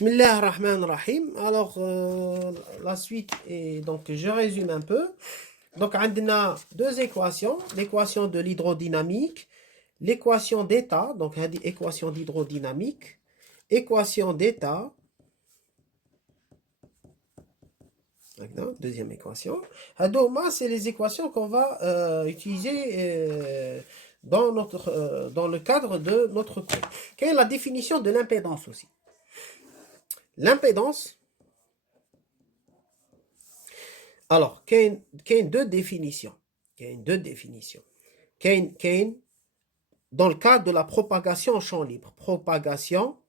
Bismillah ar-Rahman ar-Rahim. Alors, la suite est donc, je résume un peu. Donc, on a deux équations, l'équation de l'hydrodynamique, l'équation d'état, donc, on dit équation d'hydrodynamique, équation d'état, deuxième équation. Adoma, c'est les équations qu'on va utiliser dans le cadre de notre cours. Quelle est la définition de l'impédance aussi? L'impédance, alors, qu'il y a deux définitions. Dans le cadre de la propagation en champ libre. Propagation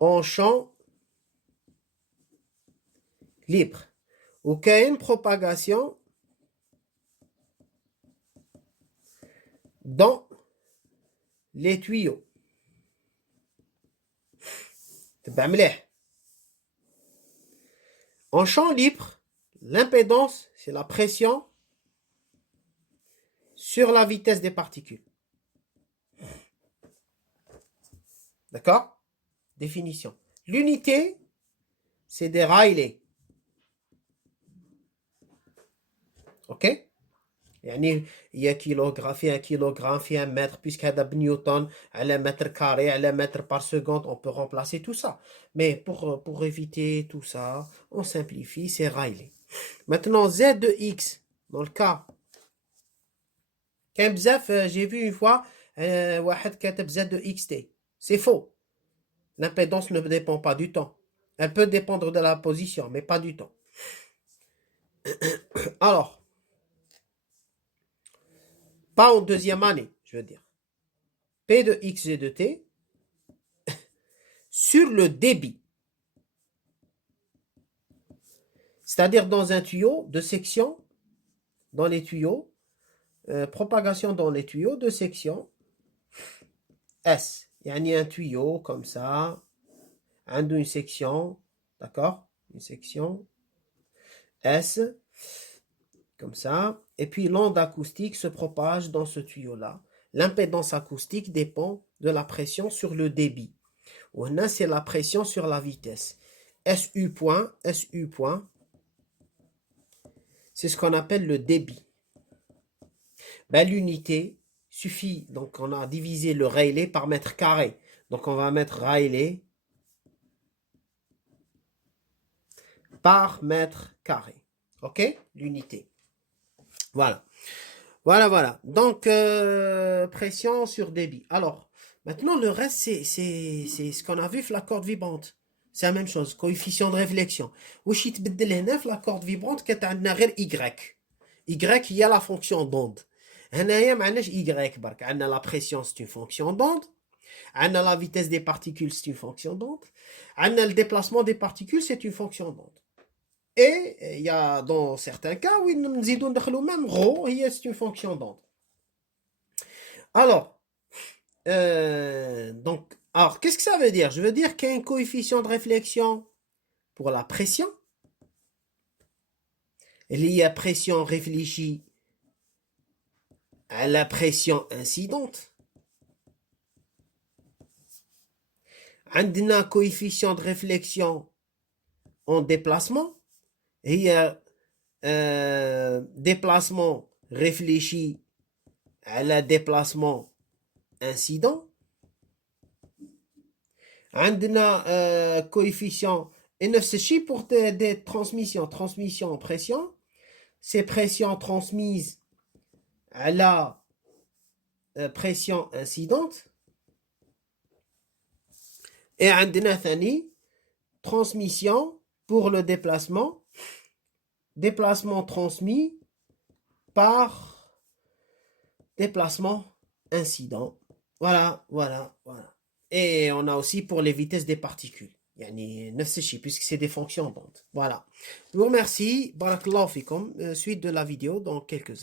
en champ libre. Ou qu'il y a une propagation dans les tuyaux. En champ libre, l'impédance, c'est la pression sur la vitesse des particules. D'accord? Définition. L'unité, c'est des Rayleigh. Ok? يعني هي كيلوغرام فيها كيلوغرام فيها متر puisque هذا بنيوتن على متر كاري على متر par seconde, on peut remplacer tout ça. Mais pour éviter tout ça, on simplifie, c'est Rayleigh. Maintenant, Z de X, dans le cas كاين بزاف, j'ai vu une fois واحد كاتب Z de XT. C'est faux. L'impédance ne dépend pas du temps. Elle peut dépendre de la position, mais pas du temps. Alors, pas en deuxième année, je veux dire. P de X et de T sur le débit. C'est-à-dire dans un tuyau de section, dans les tuyaux, propagation dans les tuyaux de section S. Il y a un tuyau comme ça, une section, d'accord? Une section S, comme ça. Et puis l'onde acoustique se propage dans ce tuyau-là. L'impédance acoustique dépend de la pression sur le débit. On a, c'est la pression sur la vitesse. SU point, c'est ce qu'on appelle le débit. Ben, l'unité suffit, donc on a divisé le Rayleigh par mètre carré. Donc on va mettre Rayleigh par mètre carré. Ok? L'unité. Voilà. Donc, pression sur débit. Alors, maintenant, le reste, c'est ce qu'on a vu sur la corde vibrante. C'est la même chose. Coefficient de réflexion. واش يتبدل هنا في la corde vibrante كتعندنا غير Y. Y, il y a la fonction d'onde. هنايا ما عندناش Y برك. عندنا la pression, c'est une fonction d'onde. عندنا la vitesse des particules, c'est une fonction d'onde. عندنا le déplacement des particules, c'est une fonction d'onde. Et il y a dans certains cas où nous disons même rho, c'est une fonction d'onde. Alors, qu'est-ce que ça veut dire? Je veux dire qu'il y a un coefficient de réflexion pour la pression. Il y a pression réfléchie à la pression incidente. Un coefficient de réflexion en déplacement. Il y a déplacement réfléchi à la déplacement incident. عندنا coefficient ونفس الشيء pour des transmissions. Transmission en pression, c'est pression transmise à la pression incidente. Et عندنا ثاني transmission pour le déplacement transmis par déplacement incident. Voilà. Et on a aussi pour les vitesses des particules. يعني نفس الشيء puisque c'est des fonctions d'onde. Voilà. Je vous remercie. Barakallahu fikum. Suite de la vidéo dans quelques heures.